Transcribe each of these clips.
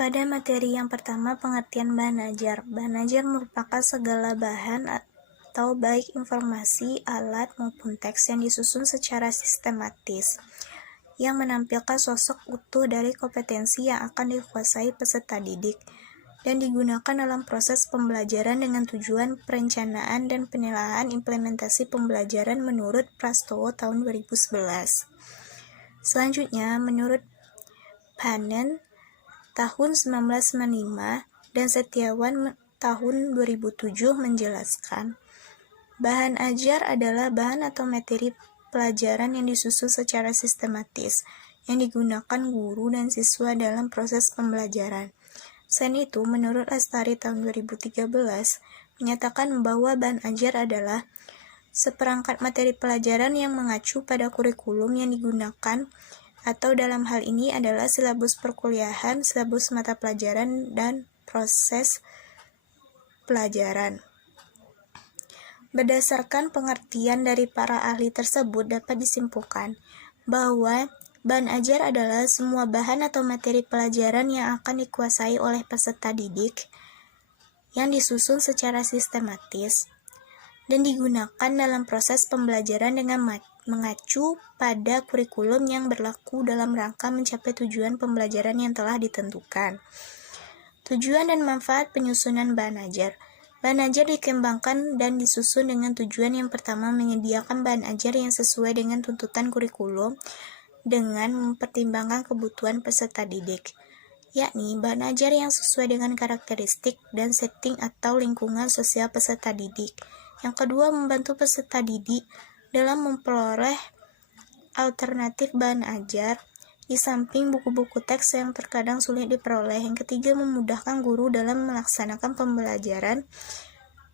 Pada materi yang pertama, pengertian bahan ajar. Bahan ajar merupakan segala bahan atau baik informasi, alat, maupun teks yang disusun secara sistematis, yang menampilkan sosok utuh dari kompetensi yang akan dikuasai peserta didik, dan digunakan dalam proses pembelajaran dengan tujuan perencanaan dan penilaian implementasi pembelajaran menurut Prastowo tahun 2011. Selanjutnya, menurut Panen tahun 1995 dan Setiawan tahun 2007 menjelaskan, bahan ajar adalah bahan atau materi pelajaran yang disusun secara sistematis, yang digunakan guru dan siswa dalam proses pembelajaran. Selain itu, menurut Lestari tahun 2013, menyatakan bahwa bahan ajar adalah seperangkat materi pelajaran yang mengacu pada kurikulum yang digunakan, atau dalam hal ini adalah silabus perkuliahan, silabus mata pelajaran, dan proses pelajaran. Berdasarkan pengertian dari para ahli tersebut, dapat disimpulkan bahwa bahan ajar adalah semua bahan atau materi pelajaran yang akan dikuasai oleh peserta didik, yang disusun secara sistematis, dan digunakan dalam proses pembelajaran dengan mengacu pada kurikulum yang berlaku dalam rangka mencapai tujuan pembelajaran yang telah ditentukan. Tujuan dan manfaat penyusunan bahan ajar. Bahan ajar dikembangkan dan disusun dengan tujuan yang pertama, menyediakan bahan ajar yang sesuai dengan tuntutan kurikulum dengan mempertimbangkan kebutuhan peserta didik, yakni bahan ajar yang sesuai dengan karakteristik dan setting atau lingkungan sosial peserta didik. Yang kedua, membantu peserta didik dalam memperoleh alternatif bahan ajar di samping buku-buku teks yang terkadang sulit diperoleh. Yang ketiga, memudahkan guru dalam melaksanakan pembelajaran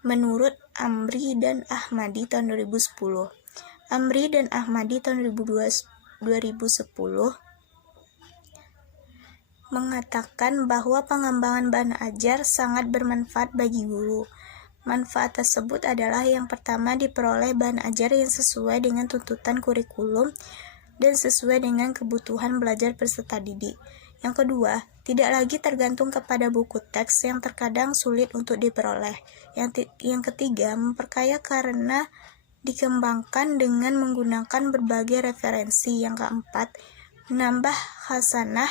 menurut Amri dan Ahmadi tahun 2010. Amri dan Ahmadi tahun 2010 mengatakan bahwa pengembangan bahan ajar sangat bermanfaat bagi guru. Manfaat tersebut adalah yang pertama, diperoleh bahan ajar yang sesuai dengan tuntutan kurikulum dan sesuai dengan kebutuhan belajar peserta didik. Yang kedua, tidak lagi tergantung kepada buku teks yang terkadang sulit untuk diperoleh. Yang ketiga, memperkaya karena dikembangkan dengan menggunakan berbagai referensi. Yang keempat, menambah khasanah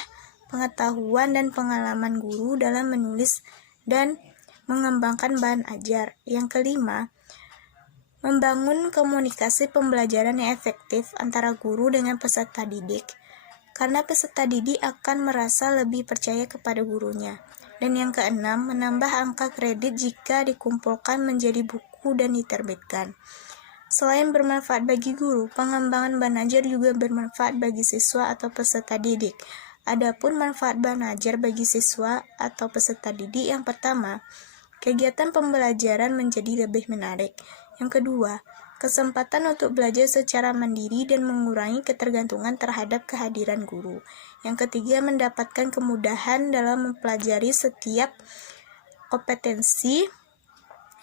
pengetahuan dan pengalaman guru dalam menulis dan mengembangkan bahan ajar. Yang kelima, membangun komunikasi pembelajaran yang efektif antara guru dengan peserta didik, karena peserta didik akan merasa lebih percaya kepada gurunya. Dan yang keenam, menambah angka kredit jika dikumpulkan menjadi buku dan diterbitkan. Selain bermanfaat bagi guru, pengembangan bahan ajar juga bermanfaat bagi siswa atau peserta didik. Adapun manfaat bahan ajar bagi siswa atau peserta didik, yang pertama, kegiatan pembelajaran menjadi lebih menarik. Yang kedua, kesempatan untuk belajar secara mandiri dan mengurangi ketergantungan terhadap kehadiran guru. Yang ketiga, mendapatkan kemudahan dalam mempelajari setiap kompetensi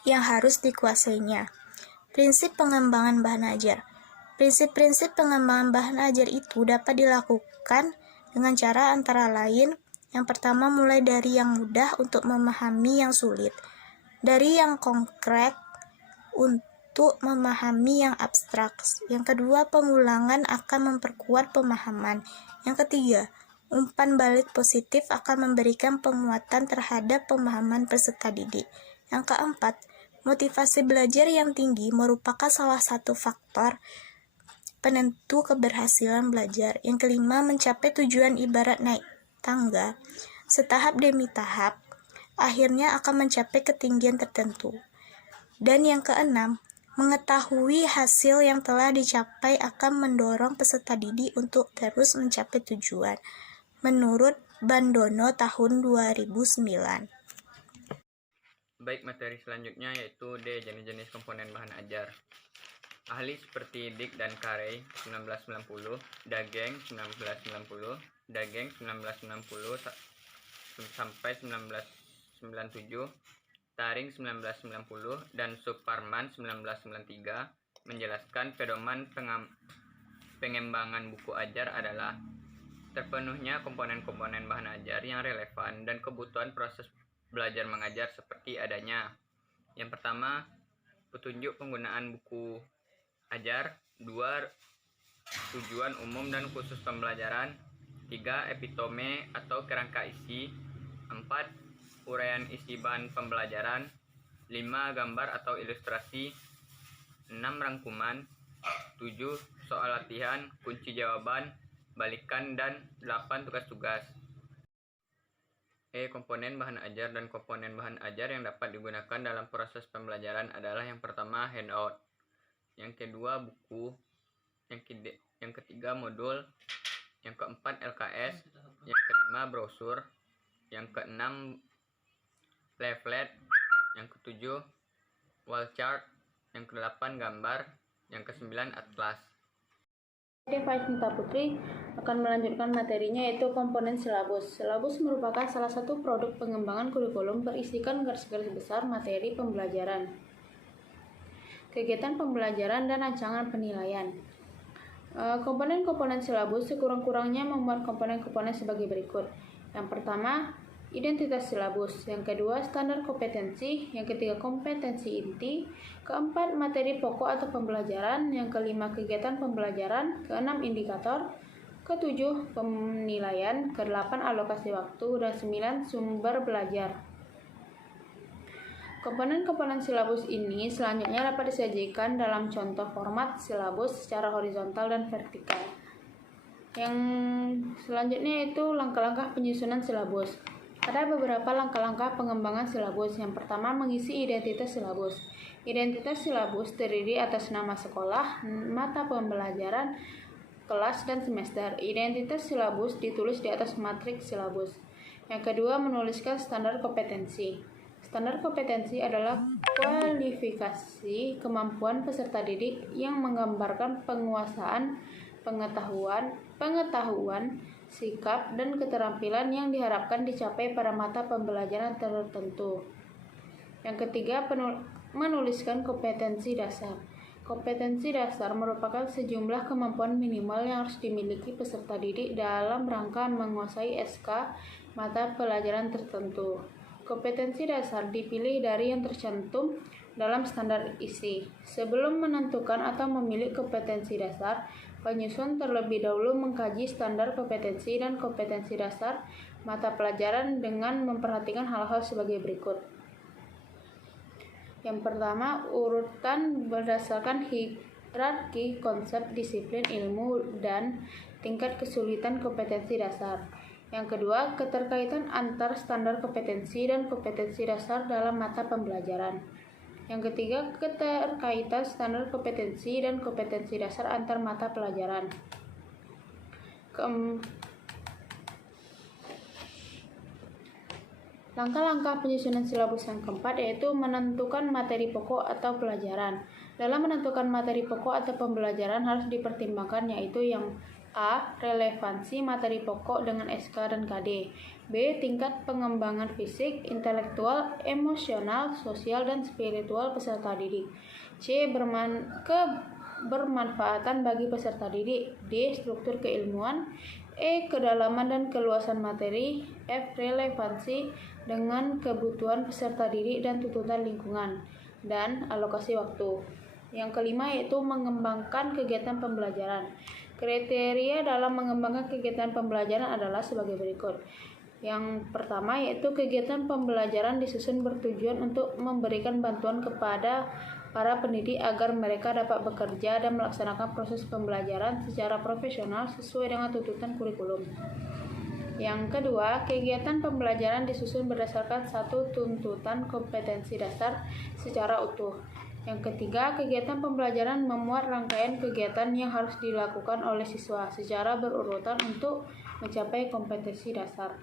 yang harus dikuasainya. Prinsip pengembangan bahan ajar. Prinsip-prinsip pengembangan bahan ajar itu dapat dilakukan dengan cara antara lain, yang pertama, mulai dari yang mudah untuk memahami yang sulit, dari yang konkret untuk memahami yang abstrak. Yang kedua, pengulangan akan memperkuat pemahaman. Yang ketiga, umpan balik positif akan memberikan penguatan terhadap pemahaman peserta didik. Yang keempat, motivasi belajar yang tinggi merupakan salah satu faktor penentu keberhasilan belajar. Yang kelima, mencapai tujuan ibarat naik tangga, setahap demi tahap, akhirnya akan mencapai ketinggian tertentu. Dan yang keenam, mengetahui hasil yang telah dicapai akan mendorong peserta didik untuk terus mencapai tujuan. Menurut Bandono tahun 2009. Baik, materi selanjutnya yaitu D. Jenis-jenis komponen bahan ajar. Ahli seperti Dick dan Carey 1990, Dageng 1990, Dageng 1990 sampai 1997, Taring 1990, dan Suparman 1993 menjelaskan pedoman pengembangan buku ajar adalah terpenuhnya komponen-komponen bahan ajar yang relevan dan kebutuhan proses belajar mengajar seperti adanya. Yang pertama, petunjuk penggunaan buku ajar. 2. Tujuan umum dan khusus pembelajaran. 3. Epitome atau kerangka isi. 4. Uraian isi bahan pembelajaran. 5. Gambar atau ilustrasi. 6. Rangkuman. 7. Soal latihan, kunci jawaban, balikan, dan 8. Tugas-tugas. Komponen bahan ajar dan komponen bahan ajar yang dapat digunakan dalam proses pembelajaran adalah yang pertama handout, yang kedua buku, yang ketiga modul, yang keempat LKS, yang kelima brosur, yang keenam leaflet, yang ketujuh wall chart, yang kedelapan gambar, yang kesembilan atlas. Faisnita Putri akan melanjutkan materinya, yaitu komponen silabus. Silabus merupakan salah satu produk pengembangan kurikulum berisikan garis-garis besar materi pembelajaran, kegiatan pembelajaran, dan rancangan penilaian. Komponen-komponen silabus sekurang-kurangnya memuat komponen-komponen sebagai berikut. Yang pertama, identitas silabus. Yang kedua, standar kompetensi. Yang ketiga, kompetensi inti. Keempat, materi pokok atau pembelajaran. Yang kelima, kegiatan pembelajaran. Keenam, indikator. Ketujuh, penilaian. Kedelapan, alokasi waktu. Dan 9, sumber belajar. Komponen-komponen silabus ini selanjutnya dapat disajikan dalam contoh format silabus secara horizontal dan vertikal. Yang selanjutnya itu langkah-langkah penyusunan silabus. Ada beberapa langkah-langkah pengembangan silabus. Yang pertama, mengisi identitas silabus. Identitas silabus terdiri atas nama sekolah, mata pembelajaran, kelas, dan semester. Identitas silabus ditulis di atas matriks silabus. Yang kedua, menuliskan standar kompetensi. Standar kompetensi adalah kualifikasi kemampuan peserta didik yang menggambarkan penguasaan, pengetahuan, sikap, dan keterampilan yang diharapkan dicapai pada mata pembelajaran tertentu. Yang ketiga, menuliskan kompetensi dasar. Kompetensi dasar merupakan sejumlah kemampuan minimal yang harus dimiliki peserta didik dalam rangka menguasai SK mata pelajaran tertentu. Kompetensi dasar dipilih dari yang tercantum dalam standar isi. Sebelum menentukan atau memilih kompetensi dasar, penyusun terlebih dahulu mengkaji standar kompetensi dan kompetensi dasar mata pelajaran dengan memperhatikan hal-hal sebagai berikut. Yang pertama, urutan berdasarkan hierarki konsep disiplin ilmu dan tingkat kesulitan kompetensi dasar. Yang kedua, keterkaitan antar standar kompetensi dan kompetensi dasar dalam mata pembelajaran. Yang ketiga, keterkaitan standar kompetensi dan kompetensi dasar antar mata pelajaran. Langkah-langkah penyusunan silabus yang keempat yaitu menentukan materi pokok atau pelajaran. Dalam menentukan materi pokok atau pembelajaran harus dipertimbangkan yaitu yang A. Relevansi materi pokok dengan SK dan KD. B. Tingkat pengembangan fisik, intelektual, emosional, sosial, dan spiritual peserta didik. C. Bermanfaatan bagi peserta didik. D. Struktur keilmuan. E. Kedalaman dan keluasan materi. F. Relevansi dengan kebutuhan peserta didik dan tuntutan lingkungan. Dan alokasi waktu. Yang kelima yaitu mengembangkan kegiatan pembelajaran. Kriteria dalam mengembangkan kegiatan pembelajaran adalah sebagai berikut. Yang pertama yaitu kegiatan pembelajaran disusun bertujuan untuk memberikan bantuan kepada para pendidik agar mereka dapat bekerja dan melaksanakan proses pembelajaran secara profesional sesuai dengan tuntutan kurikulum. Yang kedua, kegiatan pembelajaran disusun berdasarkan satu tuntutan kompetensi dasar secara utuh. Yang ketiga, kegiatan pembelajaran memuat rangkaian kegiatan yang harus dilakukan oleh siswa secara berurutan untuk mencapai kompetensi dasar.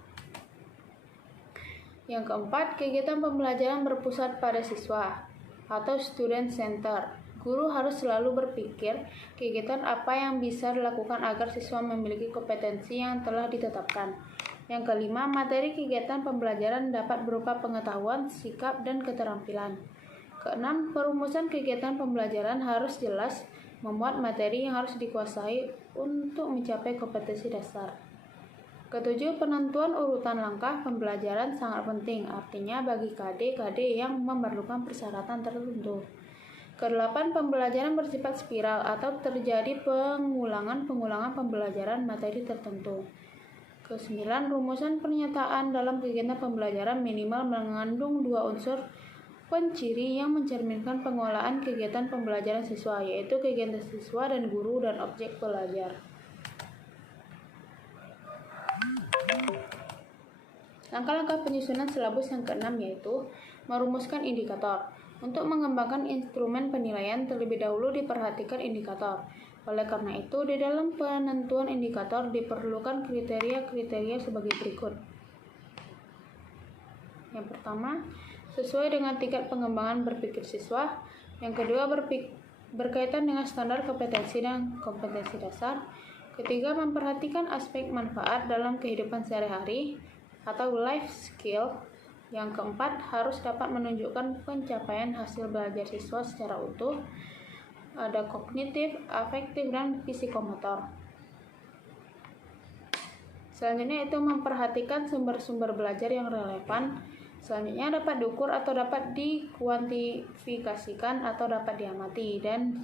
Yang keempat, kegiatan pembelajaran berpusat pada siswa atau student center. Guru harus selalu berpikir kegiatan apa yang bisa dilakukan agar siswa memiliki kompetensi yang telah ditetapkan. Yang kelima, materi kegiatan pembelajaran dapat berupa pengetahuan, sikap, dan keterampilan. Keenam, perumusan kegiatan pembelajaran harus jelas, memuat materi yang harus dikuasai untuk mencapai kompetensi dasar. Ketujuh, penentuan urutan langkah pembelajaran sangat penting, artinya bagi KD yang memerlukan persyaratan tertentu. Kedelapan, pembelajaran bersifat spiral atau terjadi pengulangan pembelajaran materi tertentu. Kesembilan, rumusan pernyataan dalam kegiatan pembelajaran minimal mengandung dua unsur penciri yang mencerminkan pengelolaan kegiatan pembelajaran siswa, yaitu kegiatan siswa dan guru dan objek belajar. Langkah-langkah penyusunan silabus yang keenam yaitu merumuskan indikator. Untuk mengembangkan instrumen penilaian terlebih dahulu diperhatikan indikator. Oleh karena itu, di dalam penentuan indikator diperlukan kriteria-kriteria sebagai berikut. Yang pertama, sesuai dengan tingkat pengembangan berpikir siswa. Yang kedua, berkaitan dengan standar kompetensi dan kompetensi dasar. Ketiga, memperhatikan aspek manfaat dalam kehidupan sehari-hari atau life skill. Yang keempat, harus dapat menunjukkan pencapaian hasil belajar siswa secara utuh. Ada kognitif, afektif, dan psikomotor. Selanjutnya itu memperhatikan sumber-sumber belajar yang relevan. Selanjutnya dapat diukur atau dapat dikuantifikasikan atau dapat diamati. Dan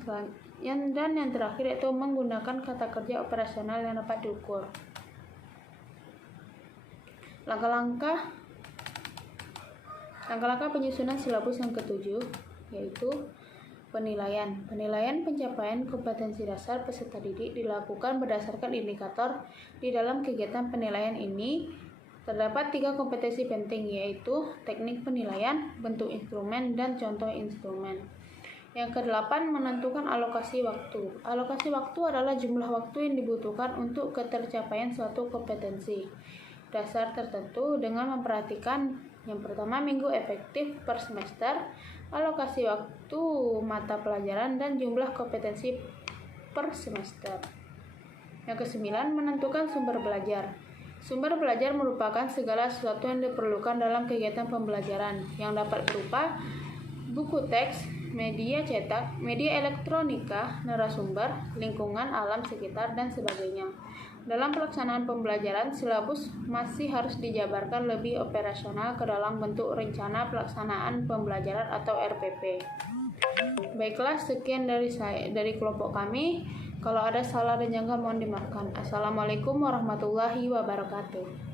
yang terakhir itu menggunakan kata kerja operasional yang dapat diukur. Langkah-langkah penyusunan silabus yang ketujuh yaitu penilaian. Penilaian pencapaian kompetensi dasar peserta didik dilakukan berdasarkan indikator. Di dalam kegiatan penilaian ini terdapat 3 kompetensi penting yaitu teknik penilaian, bentuk instrumen, dan contoh instrumen. Yang ke-8, menentukan alokasi waktu. Alokasi waktu adalah jumlah waktu yang dibutuhkan untuk ketercapaian suatu kompetensi dasar tertentu dengan memperhatikan yang pertama minggu efektif per semester, alokasi waktu mata pelajaran, dan jumlah kompetensi per semester. Yang ke-9, menentukan sumber belajar. Sumber belajar merupakan segala sesuatu yang diperlukan dalam kegiatan pembelajaran yang dapat berupa buku teks, media cetak, media elektronika, narasumber, lingkungan alam sekitar, dan sebagainya. Dalam pelaksanaan pembelajaran, silabus masih harus dijabarkan lebih operasional ke dalam bentuk rencana pelaksanaan pembelajaran atau RPP. Baiklah, sekian dari kelompok kami. Kalau ada salah dan janggal mohon dimaafkan. Assalamualaikum warahmatullahi wabarakatuh.